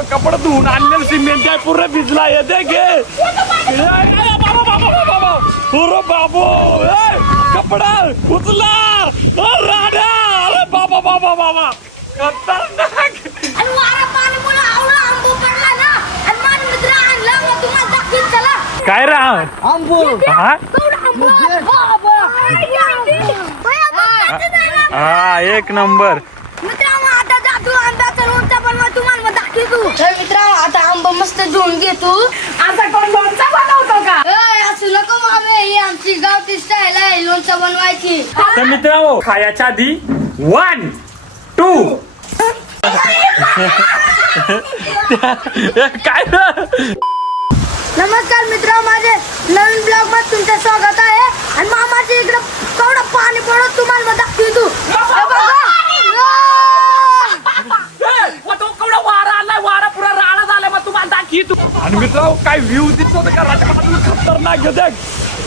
पुरं कपडे धुवून आणलेलं सिमेंट आहे पूर्ण भिजला येते घे पुरं बाबू कपडा उचला राडा अरे बाबा बाबा बाबा खतरनाक काय रा हा एक नंबर मित्रांनो आता आंबा मस्त धुवून घेतो. आता कोण लोणचं बनवतो का? असं नको मावे, ही आमची गावठी स्टाईल आहे लोणचं बनवायची. तर मित्रांनो खायच्या आधी 1 2 काय नमस्कार मित्रांनो, माझे नवीन ब्लॉग मध्ये तुमचं स्वागत आहे. आणि मामाच्या इकडे केवढं पाणी पडत तुम्हाला दाखवतो. वारा आलाय वारा पुरा राडा झालाय मग तुम्हाला दाखवतो. आणि मित्रांनो काय व्ह्यू दिसतो का राजमाता खतरनाक घेते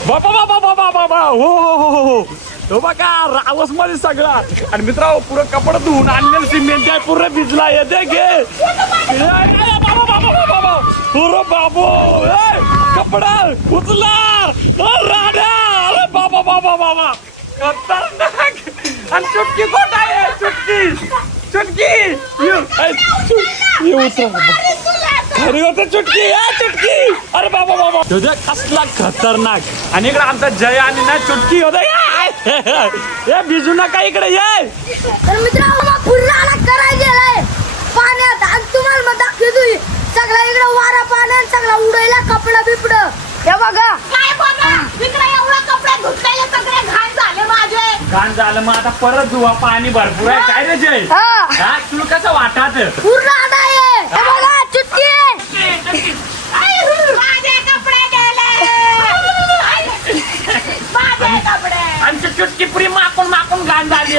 बाबा बाबा बाबा बाबा हो हो हो हो तो बघा रावस मध्ये सगळा. आणि मित्रांनो पुरं कपडे धुवून आणलेलं सिमेंट आहे पूर्ण भिजला येते घे बाबा बाबा बाबा पुरं बाबू कपडा उचला राडा अरे बाबा बाबा बाबा खतरनाक. आणि चुटकी कोण आहे चुटकी चुटकी अरे होते चुटकी चुटकी अरे बाबा बाबा तुझ्या कसला खतरनाक. आणि इकडे आमचा जय आणि ना चुटकी होता भिजू नका इकडे ये. तर मित्रांनो फुलला करायचे पाण्यात आणि तुम्हाला मग दाखवतो सगळा इकडे वारा पाण्यात सगळा उडायला कपडा बिपड हे बघा. काय बघा इकडे एवढा कपडे धुतलेले सगळे घाण झाले माझे. घाण झालं मग आता परत धुवा पाणी भरपूर आहे काय रे जय हा तुला कसं वाटत पूर्ण आहे हे बघा चुटकी माझे कपडे गेले माझे कपडे. आमची चुटकी पुरी माकून माकून घाण झाली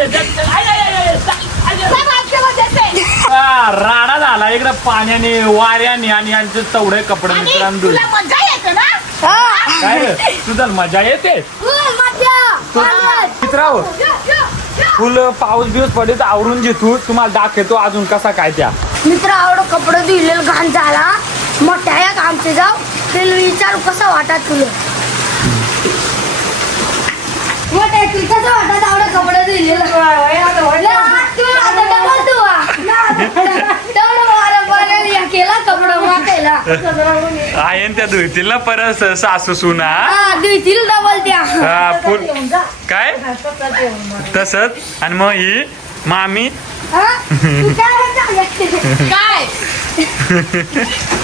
राडा झाला इकडे पाण्याने वाऱ्याने आणि यांचे तेवढे कपडे मित्रांनो तुला मजा येते ना? काय रे तुझं मजा येते मित्रांनो फुल पाऊस बिऊस पडे तर आवरून घेतो तुम्हाला दाखवतो अजून कसा काय त्या. मित्र आवड कपडे धुलेलं घाण झाला मोठ्या एक आमचे जाऊ ते विचारू कसं वाटत तुला मोठ्या कसं वाटत आवड कपडे धुलेलं केला कपडा वाटायला आहे त्या धुतील ना परत सासू सुना धुतील डबल त्या फुल काय तसच. आणि मग ही मामी काय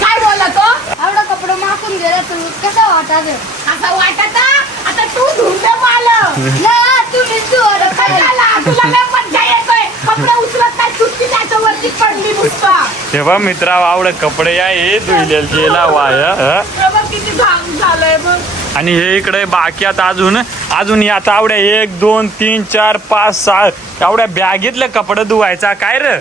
काय बोलला तो? आवडा कपडा माकून गेला तुम्ही कसं वाटत असं वाटत आता तू धुंडे माल तुला लय मजा येतोय कपडे उचलत काय चुटकी त्याच्यावरती पडली नुसता. तेव्हा मित्रा आवड कपडे आहे धुईलेल गेला वाया किती घाण झालंय बघ. आणि हे इकडे बाकी आता अजून आता आवड्या 1 2 3 4 5 6 एवढ्या बॅगेतले कपडे धुवायचा काय रे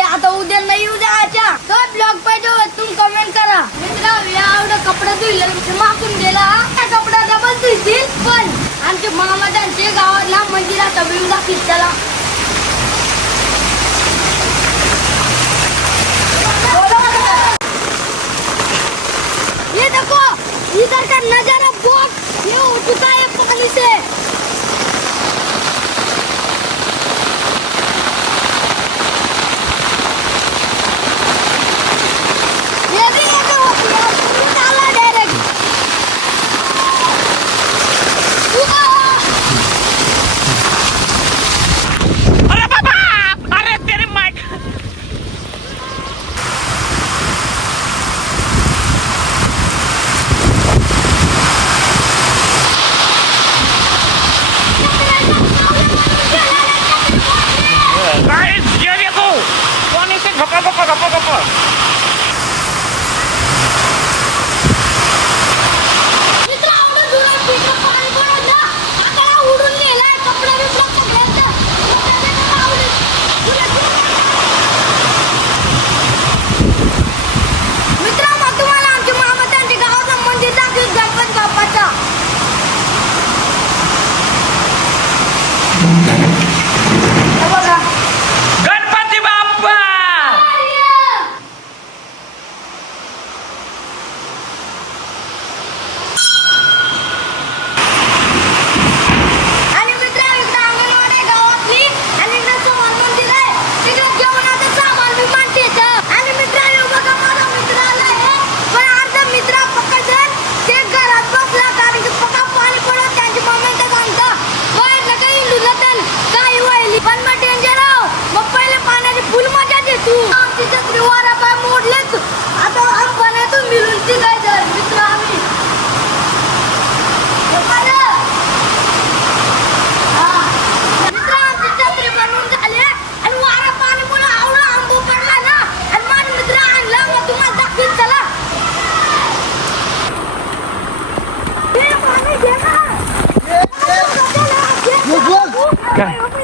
आता उद्या नाही उद्याच्या ब्लॉग पाहिजे तुम्ही कमेंट करा. मित्र आवडं कपडे धुईल माकून गेला त्या कपडा डबल धुतील पण आमचे मामा त्यांचे गावातला मंदिराचा व्ह्यू दाखवीत त्याला. ये देखो इधर का नजारा बहुत ये हो चुका है पानी से.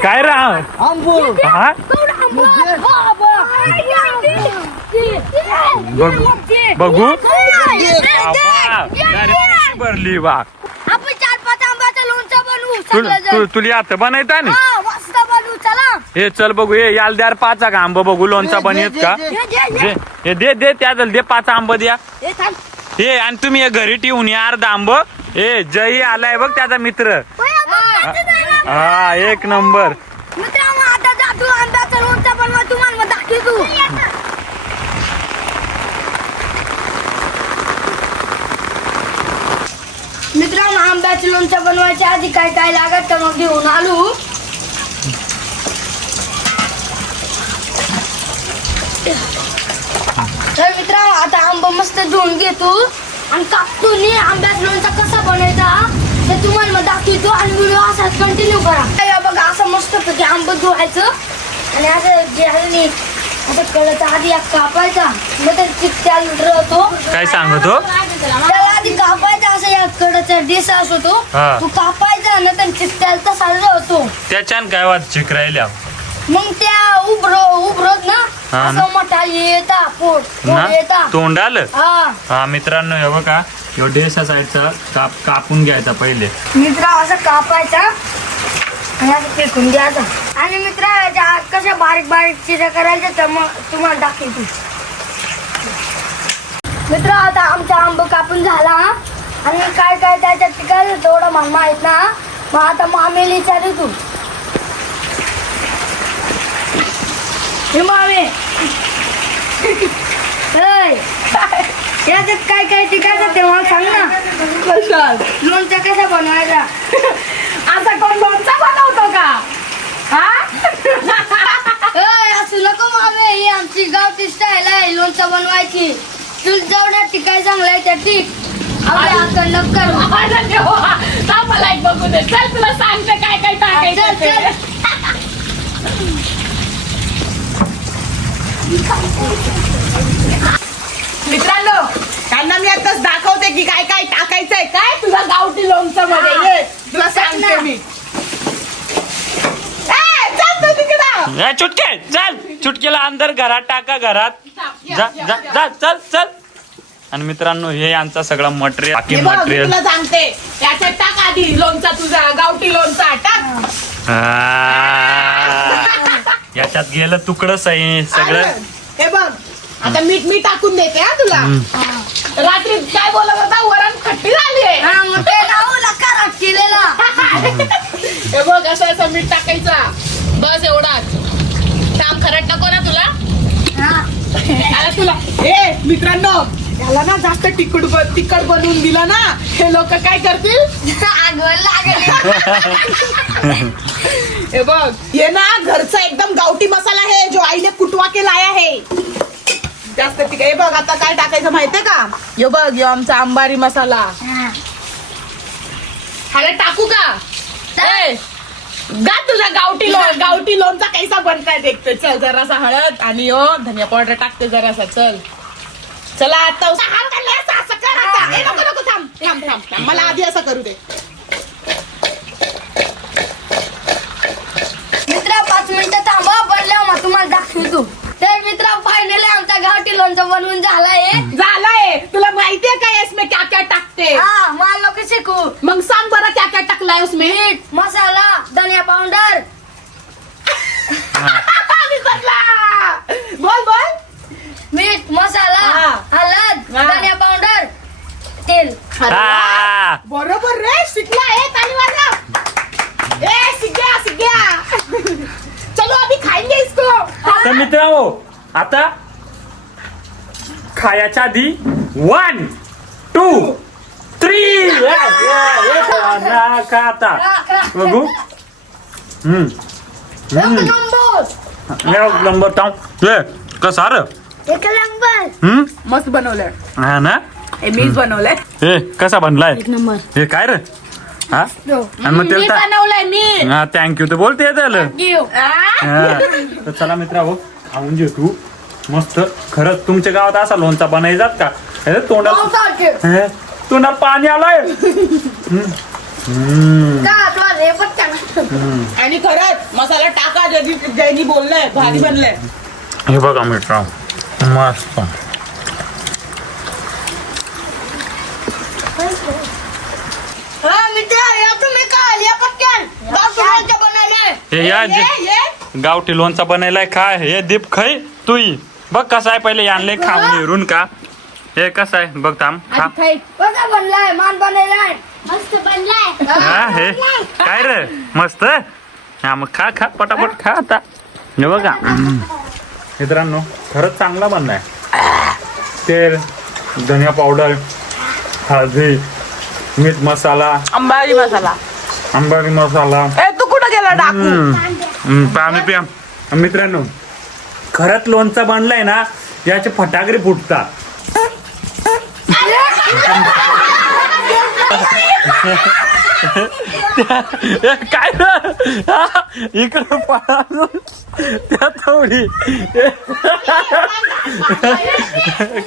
काय रा आंबो हा बघू भरली बा आपण 4-5 आंब्याचं लोणचं बनवू सगळं तुला आता बनायचा ना मस्त बनवू चला हे चल बघू हे याल द्या 5 आंब बघू लोणचा बनेत का हे दे त्या दे 5 आंब द्या हे आणि तुम्ही हे घरी ठेवून या अर्धा आंब हे जय आलाय बघ त्याचा मित्र हा 1 नंबर मित्रांनो आता जातो आंब्याचं लोणचं बनवा तुम्हाला दाखवतो मित्रांनो आंब्याचं लोणचं बनवायच्या आधी काय काय लागत तर मग घेऊन आलो तर मित्रांनो आता आंबा मस्त धुवून घेतो आणि कापतो नी आंब्याचं लोणचं कसं बनायचा ते तुम्हाला मग दाखवतो आणि व्हिडिओ असाच कंटिन्यू करा हे बघा असं मस्त पैकी आंबा धुवायचं आणि असं जे आहे नी असं कळत आधी कापायचा मग ते चिकट्याला राहतो काय सांगतो त्याला आधी कापायचा असं या कडचा डिस असतो हा. तो कापायचा ना तर चिकट्याला तसा राहतो त्याच्यान काय वाद चिक राहिल्या मग त्या उभरत ना हा ना. असं मोठा येता पोट येता तोंड आलं हा हा मित्रांनो हे बघा ह्यो डेसा साईडचा कापून घ्यायचा पहिले मित्रा असं कापायचा आणि असं फेकून द्यायचा आणि मित्रा कशा बारीक बारीक चिऱ्या करायच्या तर मग तुम्हाला दाखवतो मित्र आता आमचा आंब कापून झाला आणि काय काय त्याच्यात टिकायचं तेवढं मला माहित ना मग आता मामेला विचारू तू हे मामे याच्यात काय काय टिकायचं ते मला सांग ना लोणचं कसं बनवायचा असा कोण लोणचा बनवतो का हा असं नको मामे ही आमची गावची स्टाईल आहे लोणचं बनवायची तुला जेवढ्या टिकाय चांगला आहे त्या टिक आपल्या कर माझा देवा थांब मला एक बघू दे चल तुला सांगते काय काय टाकायचं चल, चल. मित्रांनो त्यांना मी आताच दाखवते की काय काय टाकायचंय काय तुझा गावठी लोणचं मध्ये ये तुला सांगते मी चल तू तिकडं चुटके चल चुटकेला अंदर घरात टाका घरात जा जा जा चल चल आणि मित्रांनो हे यांचा सगळं मटेरियल बाकी हे बघ, मी मटेरियल तुला सांगते याच्यात टाक आधी लोणचा तुझा गावठी लोणचा टाक याच्यात गेलं तुकडच आहे सगळं हे बघ आता मीठ मी टाकून देते हा तुला रात्री काय बोलत होता वरण खट्टी झाली आहे हा, मग ते लावू नका केलेला हे बघ असं असं मीठ टाकायचा बस एवढाच काम खरट नको ना तुला आता तुला ए मित्रांनो याला ना जास्त तिखट बनवून दिलं ना हे लोक काय करतील आगवर लागले हे बघ हे ना घरचा एकदम गावठी मसाला आहे जो आईने कुटवा केला आहे जास्त तिखट हे बघ आता काय टाकायचं माहितीये का हे बघ यो आमचा अंबारी मसाला अरे टाकू का ए, गा तुझा गावठी लोणचा कैसा बनताय देखते चल जरासा हळद आणि यो धनिया पावडर टाकते जरासा चल चला आता असं कर आता ए, नको नको थांब थांब थांब थांब. मला आधी असं करू दे मित्रा 5 मिनिटं थांबा बनल्या मग तुम्हाला दाखवतो तर मित्रा फायनली आमचा गावठी लोणचं बनवून झालंय तुला माहितीये का इसमें क्या क्या टाकते हा मला लोक शिकू मग सांग बरं क्या क्या टाकलाय उसमें मीठ मसाला धनिया पावडर बोल बोल मीठ मसाला हा. हळद हा. धनिया पावडर तेल हा. बरोबर रे शिकला ए ताली वाजव ए सीख गया चलो अभी खाएंगे इसको तर मित्रांनो आता खायच्या आधी 1 2 3 आता बघू एक नंबर कसा र एक नंबर मस्त बनवलंय हा ना हे मीच बनवलंय हे कसा बनलाय एक नंबर हे काय रे हा आणि मग मी बनवलंय मी हा थँक्यू तर बोलते झालं आ? तर चला मित्रांनो खाऊन घे तू मस्त खरंच तुमच्या गावात असा लोणचा बनायचात का हे तोंडाला हे, तोंडाला पाणी आलंय का तुला रे पण का आणि खरंच मसाला टाका जयनी बोललंय भारी बनलंय. हे बघा मित्र मस्त. मित्र या तुम्ही काय या पटकन गावठी बनवलंय. हे या गावठी लोणचा बनायलाय काय हे दीप खाय तुई बघ कसा आहे पहिले आणले खाऊन हेरून का हे कसं आहे बघ थांब खा. बघा बनलाय मान बनलाय मस्त बनलाय. हा हे काय रे मस्त हा मग खा खा पटापट खा आता हे बघा. मित्रांनो खरंच चांगला बनलाय. तेल धनिया पावडर हळदी मीठ मसाला अंबारी मसाला अंबारी मसाला ए तू कुठं गेला डाकू. पाणी प्या. मित्रांनो खरंच लोणचं बनलंय ना याचे फटाकडे फुटतात. काय इकडं पळा त्या थोडी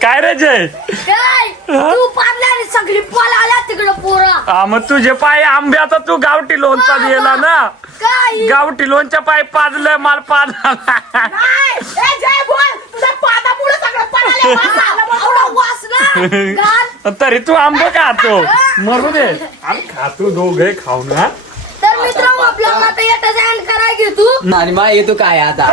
काय रे जय तू पाडला सगळी पोल आला तिकडं पोरा. हा मग तुझे पाय आंब्याचा तू गावठी लोणचा दिला ना काय गावठी लोणच्या पाय पाजलं माल पाजला. जय बोल तुझ्या पादामुळे सगळं पडायला वास ना. तरी तू आंबे खातो मरू दे आम्ही खातो दोघे खाऊन हा. तर मित्रांनो आपल्याला आता याचा एंड कराय घेतो. आणि मा येतो काय आता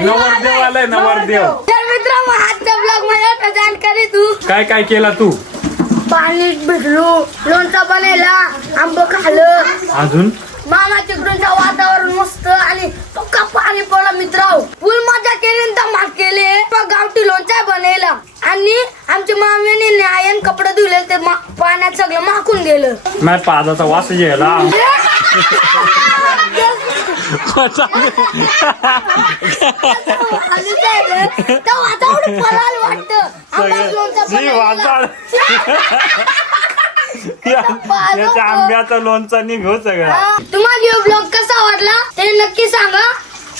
नवरदेव आलाय नवरदेव. तर मित्रांनो आजच्या ब्लॉग मध्ये याचा एंड करी तू. काय काय केला तू पाणी भिजलो लोणचा बनायला आंब खाल्लं अजून मामा तिकडूनचं वातावरण मस्त आणि पक्का पाणी पडलं मित्रांनो. फुल मजा केली आणि धमाल केली. गावठी लोणचा बनायला आणि आमच्या मामीने न्यायन कपडे धुले ते पाण्यात सगळं माखून गेलं. माझ्या पादाचा वास गेला. याच्या आंब्याचा लोणचा निघो सगळा. तुम्हाला हे ब्लॉग कसा वाटला ते नक्की सांगा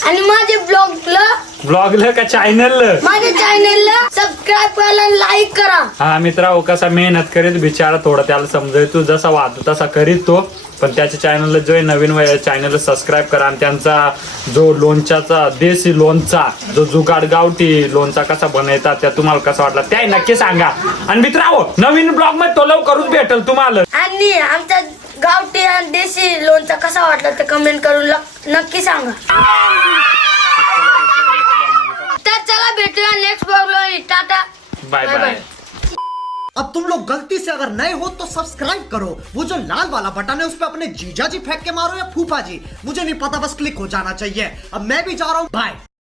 आणि माझे ब्लॉगला का चॅनल माझ्या चॅनलला सबस्क्राईब करायला लाईक करा. हा मित्रा कसा मेहनत करीत बिचारा थोडं त्याला समजाय तू जसा वाहतो तसा करीत तो पण त्याच्या चॅनलला जो नवीन चॅनलला सबस्क्राईब करा आणि त्यांचा जो लोणच्याचा देशी लोणचा जो जुगाड गावठी लोणचा कसा बनवतात त्या तुम्हाला कसा वाटला ते नक्की सांगा. आणि मित्रांनो नवीन ब्लॉग मध्ये तो लवकरच भेटेल तुम्हाला. आणि आमचा गावठी आणि देशी लोणचा कसा वाटला ते कमेंट करून नक्की सांगा. तर चला भेटूया नेक्स्ट ब्लॉगला. Tata bye bye. अब तुम लोग गलती से अगर नए हो तो सब्सक्राइब करो. वो जो लाल वाला बटन है उस पर अपने जीजा जी फेंक के मारो या फूफा जी मुझे नहीं पता बस क्लिक हो जाना चाहिए. अब मैं भी जा रहा हूँ. बाय.